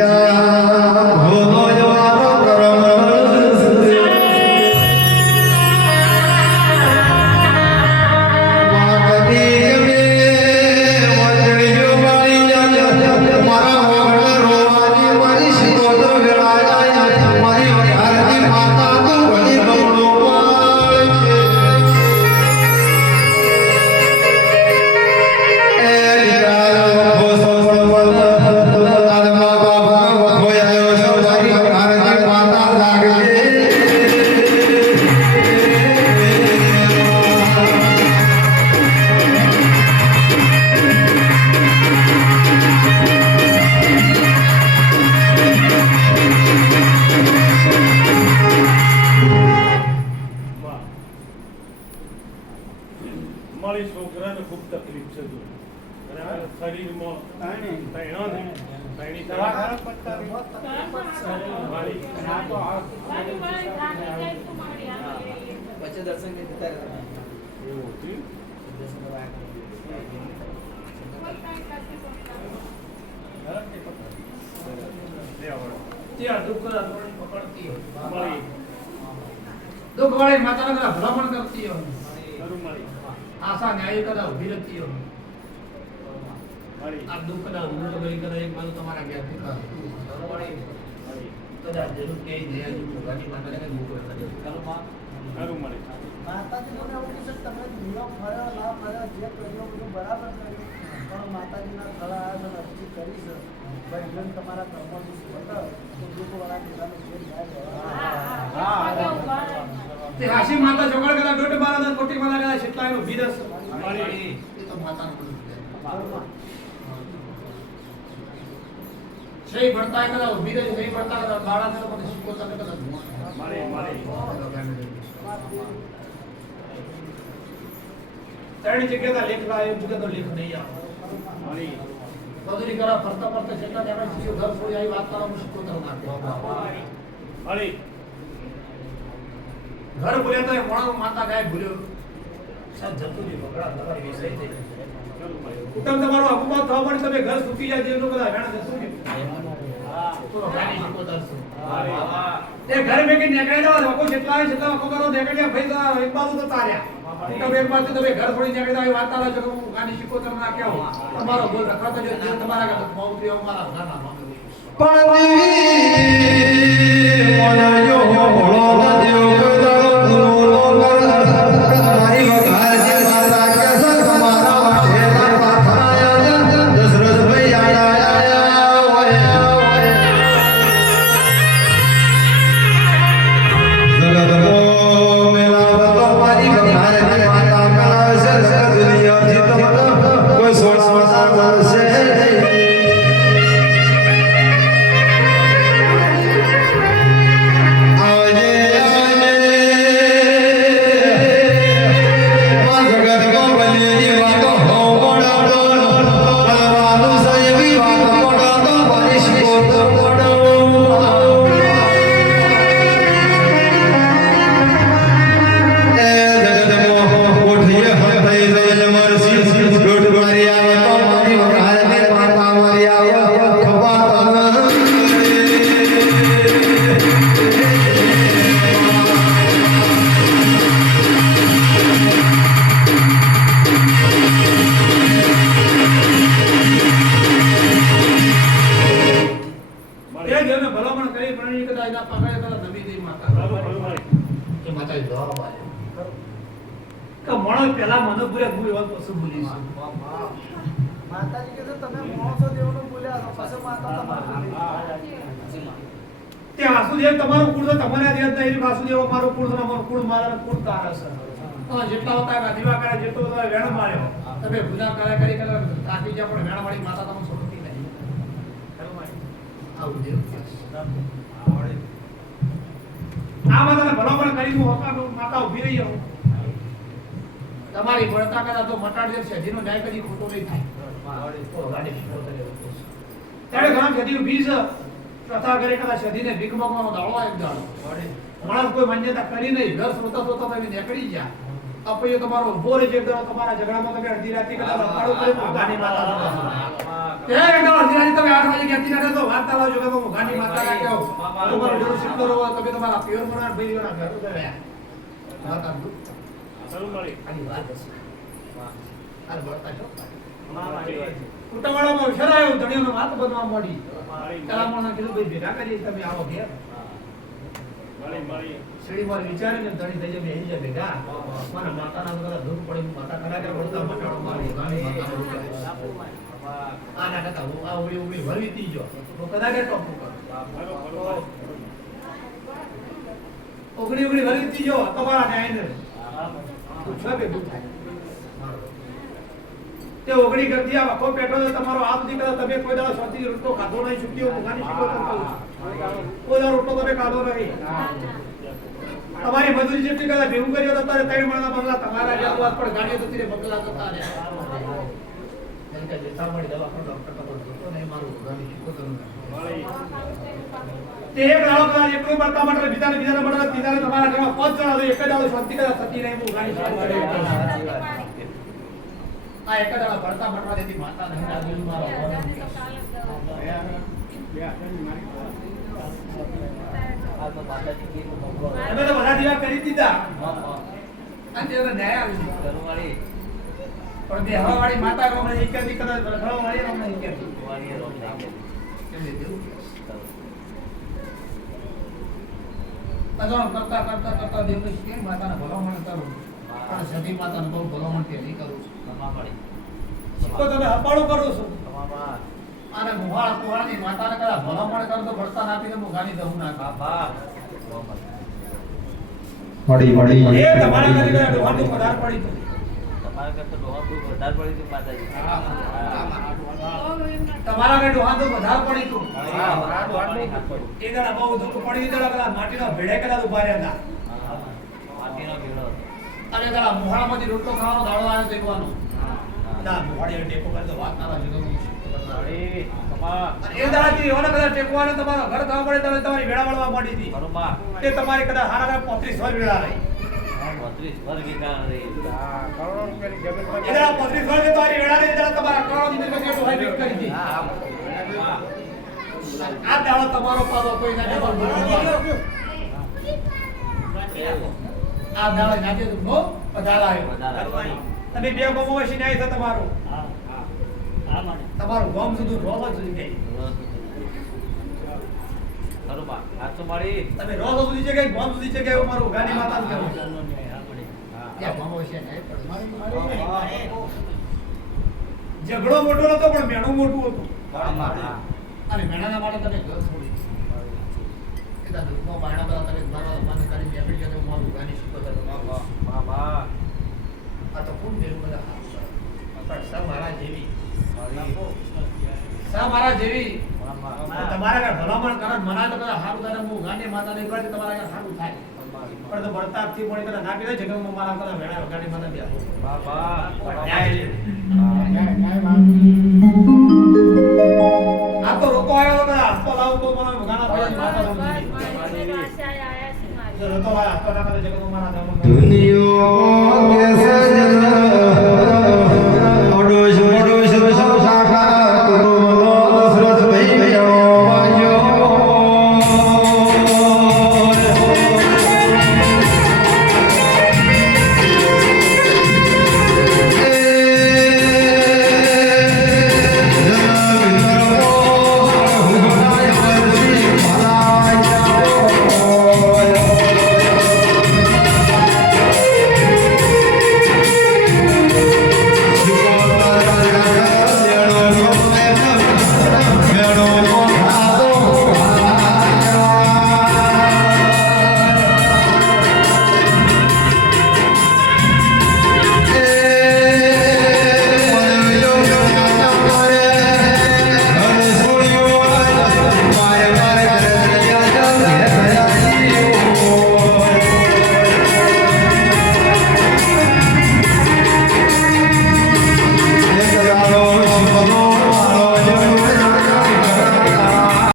ভোলা તકલીફ છે જો. અને આ શરીરમાં તૈણો. ને તૈણી મારી વચ્ચે દર્શન કરી જતા એવું હતું ત્યાં દુઃખ અથડામણ પકડતી હોય. મારી દુઃખ વાળી માતાને ભલામણ કરતી હોય. આશા ન્યાય કદા ઊભી રહેતી હોય. આ દુઃખ કદાચ ઊંધું તો કરી એક બાજુ તમારા મારી કદાચ જરૂર કે દયા જેવું ભગવાનની માતાને કઈ મોકલે કરે. ચાલો મળે. ખરું માતાજીને તમે ફર્યો ના ફર્યો જે કર્યો બધું બરાબર કર્યું. પણ માતાજીના થળા આયોજન અરજી કરી છે. ભાઈ તમારા બતાવ તો જે માતા જોગળ કદાચ દોઢ બાર હજાર કોટી માતા કદાચ એટલા એનો વીર હશે. એ તો માતાનું બધું છે. હોય સહી ભરતા કદાચ ઊભી રહી સહી ભરતા કદાચ બાળાને તો મને શીખવતા ને કદાચ મારી મારી ત્રણ જગ્યાએ લેખ એક જગ્યાએ લેખ નહીં આવે મારી કરા કરવા ફરતા ફરતા જેટલા ટાઈમે ઘર છોડી આવી વાત નાખે મારી ઘર ભૂલ્યા તો એ માતા ગાય ભૂલ્યો બગડા તમારી અપમાન થવા માટે તમે ઘર સુકી જાય જેનું બધા વેણ જતું નહીં. તો ગાડી શીખવતા હશો. તે ઘર ભેગી નીકળી જાવ લોકો જેટલા જેટલા લોકો કરો ભાઈ તો એક બાજુ તો તાર્યા કુટુંબ એક બાજુ તમે ઘર છોડી નીકળી જાવ વાત તારા છો કે હું ગાડી શીખવતા ના કેવો તમારો ગોલ રખડતો જો જે તમારા અમારા ઘરના પણ કે પેલા મને ભૂલે ભૂલ વાત પછી ભૂલી છે માતાજી કીધું તમે માણસો દેવનો બોલ્યા છો પછી માતા તમારું તે વાસુદેવ તમારો કુળ તો તમારે દેવ નહીં વાસુદેવ અમારું કુળ તો અમારું કુળ મારા કુળ તારા છે. જેટલા હતા દીવા કરે જેટલો બધા વેણ માર્યો. તમે ગુના કરે કરી કરે તાકી ગયા પણ વેણ વાળી માતા તમને છોડતી નહીં. આવું દેવ આ માતાને ભલામણ કરી હું હોતા માતા ઊભી રહી જાઉં તમારી બળતા કદાચ તો મટાડ દેશે જેનો ન્યાય કદી ખોટો નહીં થાય. તો. ત્યારે ઘણા સદીનું બીજ પ્રથા કરે કદાચ સદીને ભીખ મગવાનો દાડો એક દાડો માણસ કોઈ માન્યતા કરી નહીં ઘર સોતા સોતા તમે નીકળી ગયા. અપયો તમારો ઊભો રહી જાય તો તમારા ઝઘડામાં તમે અડધી રાતે કદા રખાડો કરે તો માતા જોતા. ત્યાં એક દાડો અડધી રાતે તમે આઠ વાગે ક્યાંથી નીકળ્યા તો વાત તાલા જો કે તમારો જરૂર શીખતો રહો તમે તમારા પિયર મના ભાઈ ના ઘર ઉતર્યા માતા માતાના બધા દૂર પડી, માતા મારી આના કરતા હું આ ઉડી ઉડી તીજો તો કદાચ ટોપું કર. બરો ઉગડી ઉગડી વળવી તીજો તમારા ન્યાયને. તે ઓગણી કરતી આ વખો પેટો તમારો હાથ નીકળે તમે કોઈ દાડો સ્વાતી રોટલો ખાધો નહીં, છૂટ્યો મુખાની શીખો કોઈ દાડો રોટલો તમે ખાધો નહીં. તમારી મજૂરી જેટલી કદાચ ભેગું કર્યો તો તારે ત્રણ મણના બંગલા તમારા જેવા વાત પણ ગાડી તો તીરે બંગલા જતા રહે એમ મળી દવા પણ ડોક્ટર જોતો નહીં, મારું ગાડી શીખો તો નહીં. એક દાડો કદાચ એકલું પડતા માટે બીજાને બીજાને મળે ત્રીજાને તમારા ઘરમાં પાંચ જણા હોય, એક જ દાડો શાંતિ કદાચ થતી નહીં શીખો કરે. આ એક દાડો ભરતા મટવા દેતી માતા નહીં દિલ મારો. તમે તો બધા દીવા કરી દીધા અને તે ન્યાય આવી. પણ બે હવાવાળી માતા રોમને એક જ કદાચ હવાવાળી રોમને એક જ. એમને દેવું કે. અગાઉ કરતા કરતા કરતા દેવને કેમ માતાને ભલામણ કરું. પણ સતી માતાને બહુ ભલામણ પહેલી કરું છું તો તમે હપાળું કરું છું? અને ગુહાળ કુહાળની માતાને કદાચ ભલામણ કરું તો ભરતા નાખીને હું ગાડી દઉં ના બાપા પડી પડી એ તમારા ઘરે કદાચ ડોહાનું પધાર પડી. તો તમારા ઘરે તો વધારે પડી તો. એ દાડા બહુ દુઃખ પડી એ દાડા માટીના ભેડે કદાચ ઊભા રહ્યા હતા અને દાડા મુહાળામાંથી રોટલો ખાવાનો દાડો આવ્યો દેખવાનો ના મુહાળીએ ટેકો વાત ના એ એવાના કદાચ ટેકવાને તમારો ઘર ખાવા પડે તમારી વેળા વળવા મળી હતી. તે તમારી કદાચ હારા પોત્રીસ હોય વેળા રહી. આ દાડો તમારો પાડો કોઈ આ દાડો નાજે તો નો પધાર આવ્યો તમે બે ગમો વસી નાય છે તમારું તમારું ગમ સુધી રોજ સુધી ગઈ તમે રોજ સુધી કે ગમ સુધી એવું મારું ગાડી માતા કહેવું ત્યાં ગમો છે ને ઝઘડો મોટો નતો પણ મેણું મોટું હતું. અને મેણાના માટે તમે ઘર છોડી કદાચ દુઃખમાં બાયણા બધા તમે મારા મન કરીને બેઠી ગયા તો મારું ગાડી શીખો આ તો ખૂબ બેરું બધા. પણ સા મારા જેવી? સા મારા જેવી? તમારા ઘર ભલામણ કરે મના તો કદાચ હારું તારે હું ગાંડી માતાને કહે તમારા ઘર હારું થાય. પણ તો બળતાપથી મળી કદાચ નાખી દે જગતમાં મારા કદાચ વેળા ગાડી માતા બે ન્યાય લે. આ તો રોકો આવ્યો તો કદાચ હાથો લાવું તો મને ગાના પડે. ના મારા દુનિયો કે સજન